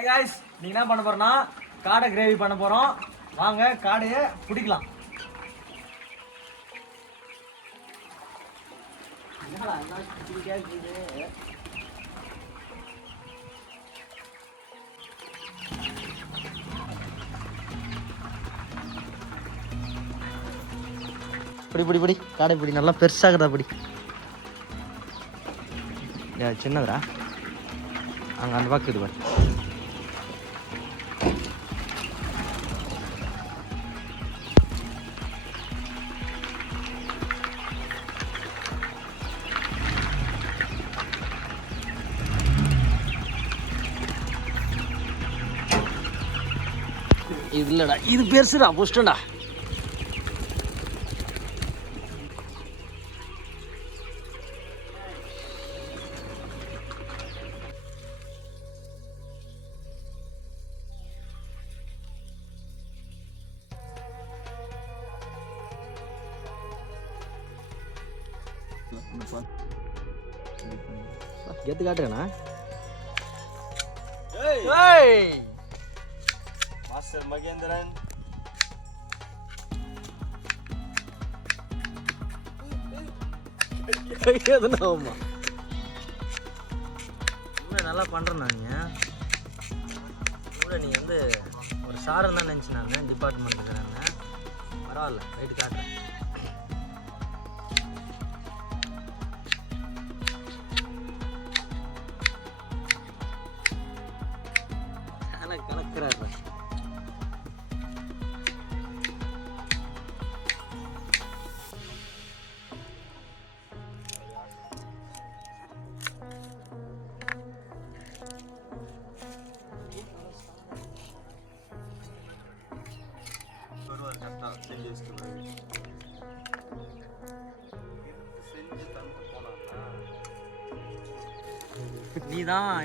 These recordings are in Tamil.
ஹாய் गाइस நீங்க என்ன பண்ண போறோம்னா காடை கிரேவி பண்ண போறோம். வாங்க காடையை பிடிக்கலாம். என்னடா எல்லாம் பிடிக்கவே இருக்குது. பிடி காடை பிடி நல்லா பெருசாகுதா பிடி. சின்னதா அங்கே அந்த பக்கம் இது பாரு. இது இல்லடா, இது பெருசுடா, புஷ்டண்டா. கெத்து காட்டுறேண்ணா. மாஸ்டர் மகேந்திரன் நல்லா பண்றேன். நான் நீ வந்து ஒரு சாரம் தான் நினச்சி நான் டிபார்ட்மெண்ட்டுக்கு நான் பரவாயில்ல ரைட்டு காட்டுறேன். கணக்கிறாரு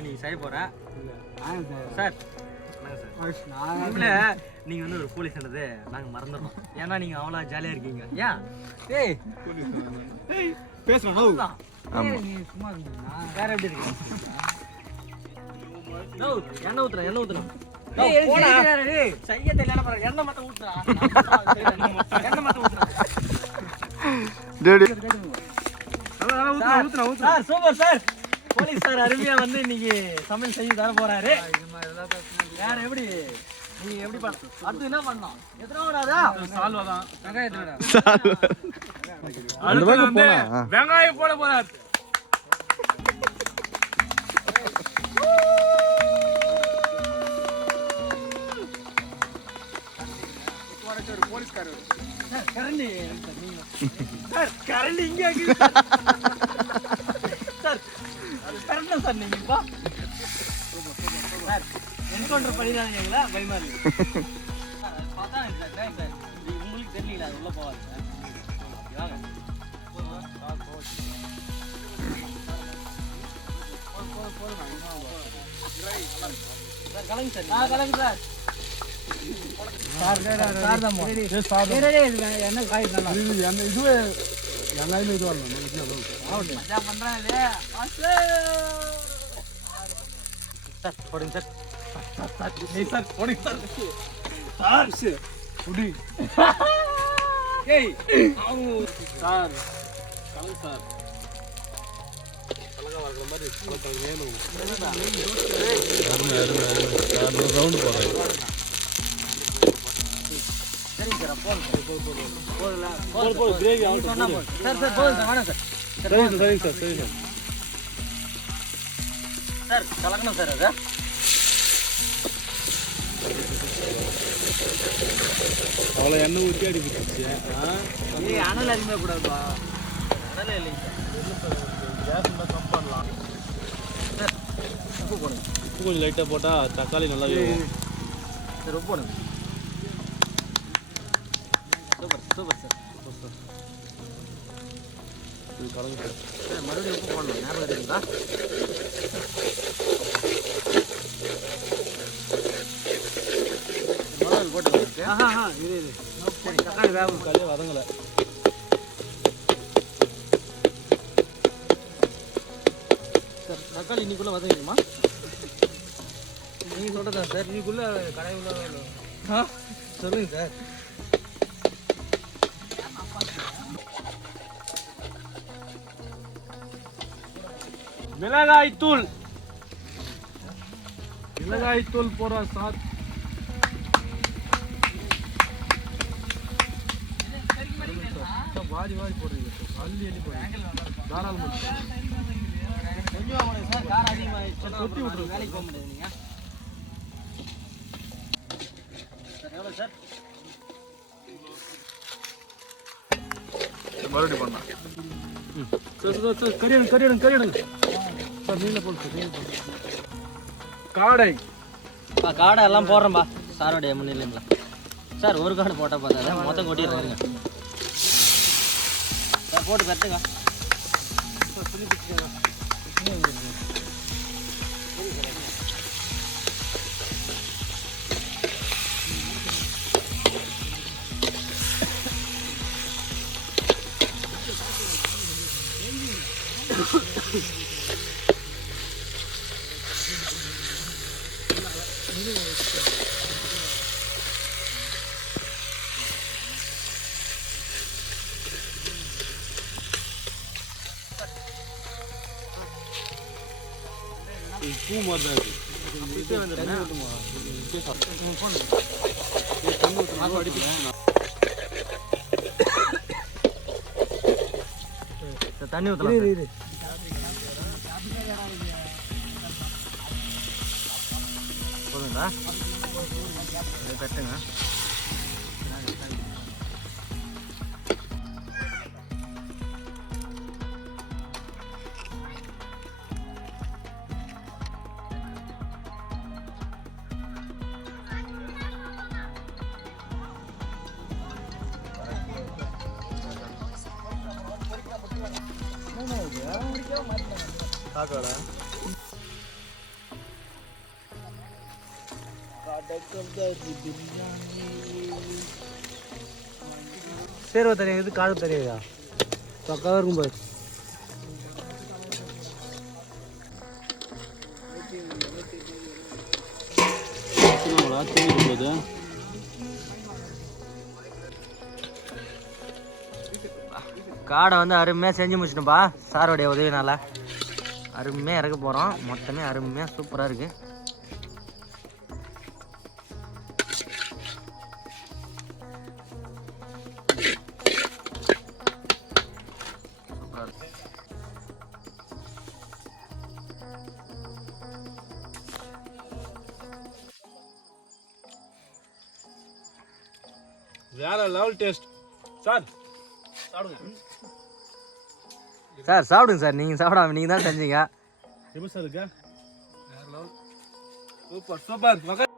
நீ செய்ய போற சார். நீங்க வந்து ஒரு போலீஸ் நாங்க மறந்துடுறோம். ஏன்னா நீங்க அவ்வளவு ஜாலியா இருக்கீங்க. ஏன் பேசணும் வேற எப்படி இருக்கு? எண்ணெய் ஊத்துறேன் எண்ணெய் ஊத்துறேன் செய்ய தெரியல. எண்ணெய் மட்டும் ஊத்துறா எண்ணெய் மட்டும் ஊத்துறா. Super sir. போலீஸ் சார் அருமையா வந்து இன்னைக்கு சமையல் செய்து தர போறாரு. யார் எப்படி நீங்க எப்படி பண்ண அடுத்து என்ன பண்ணலாம்? எத்தனை வராதா? சால்வா தான். வெங்காயம் போட போறாரு. போலீஸ்காரர் கரண்டி சார் கரண்டி இங்க சார் கரண்ட் சார் நீங்கப்பா சார் என்கவுண்டர் பண்ணிடாதீங்களா பயமா இருக்கு. பார்த்தா சார் உங்களுக்கு தெரியல அது உள்ள போவாது சார். சார் கலங்க சார் கலங்க சார். என்ன காய் இதுவே எண்ணெயில இது வரணும் பண்றாங்க சார். போடுங்க சார் சார் போடுங்க சார் சார் புடி ஏய் சார் கலங்க சார் அழகா வர்ற மாதிரி கலக்க வேணும். ரவுண்ட் போறேன். சரிங்க சார் போதும் கிரேவி சார் சார் போதும் சார் வேணாம் சார். சரிங்க சார் சரி சார் சார் கலக்கணும் சார். அது அவ்வளோ எண்ணெய் ஊற்றி அடிப்பிச்சு. அனல் அதிகமாக கூடாதுப்பா. அனலே இல்லைங்க சார். கேஸ் இருந்தால் கம் பண்ணலாம் சார். உப்பு போடுங்க. உப்பு கொஞ்சம் லைட்டாக போட்டால் தக்காளி நல்லா வேகும் சார். உப்பு போடுங்க. Super super sir super sir. இது கலந்து சார் மறுபடியும் உப்பு போடணும். ஞாபகம் இருக்குங்களா? முதல் போட்டு இது சரி தக்காளி வேகும். தக்காளி வதங்கலை சார். தக்காளி இன்னைக்குள்ளே வதங்கிடுமா? நீங்கள் சொல்கிறதா சார் இதுக்குள்ளே கடை உள்ள சொல்லுங்கள் சார். மிளகாய் தூள் போடுற சார். வாரி வாரி போடுறீங்க, அள்ளி அள்ளி போடுறீங்க. தாராளமாக கொஞ்சம் சார் காரம் அதிகமாக கொத்தி விட்டுருங்க. வேலைக்கு போக முடியாது நீங்கள் சார். எவ்வளோ சார்? மறுபடியும் பண்ணலாம். சார் கறியிடுங்க கறியிடுங்க கறியிடுங்க சார். நீங்களே போடுங்க சார், நீங்களே போடுங்க. காடை காடை எல்லாம் போடுறேன்பா சாரோடைய முன்னிலைங்களா சார். ஒரு காடை போட்டால் பார்த்தா மொத்தம் கொட்டிடுறாங்க சார். போட்டு கட்டுங்க துணி பிடிச்சிக்கோங்க. பூ மாதிரி தான் இருக்குது. தண்ணி ஊற்றலாம் போதுங்களா? கட்டுங்க. சேர்வ தெரியாது, காடு தெரியாதா? பக்காவாக இருக்கும் பாரு. காடை வந்து அருமையாக செஞ்சு முடிச்சிட்டோம்ப்பா சாரோடைய உதவினால. அருமையாக இறக்க போகிறோம். மொத்தமே அருமையாக சூப்பராக இருக்குது. வேற லெவல் டேஸ்ட் சார். சாப்பிடுங்க சார், சாப்பிடுங்க சார். நீங்கள் சாப்பிடாம நீங்கள் தான் செஞ்சீங்க. எப்படி சார் இருக்கா? வேற லெவல், சூப்பர் சூப்பர்.